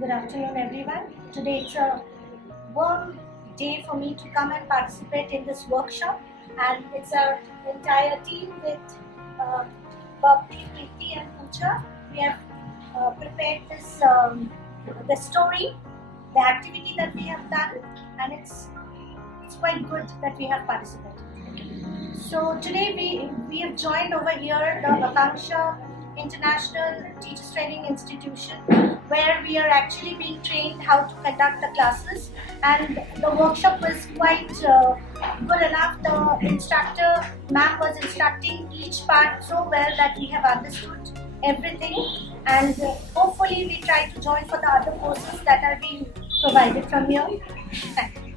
Good afternoon, everyone. Today it's a warm day for me to come and participate in this workshop, and it's our entire team with Bhakti, Preeti, and Pooja. We have prepared this the story, the activity that we have done, and it's quite good that we have participated. So today we have joined over here the Akansha International Teachers Training Institution, where we are actually being trained how to conduct the classes, and the workshop was quite good enough. The instructor ma'am was instructing each part so well that we have understood everything, and hopefully we try to join for the other courses that are being provided from here. Thank you.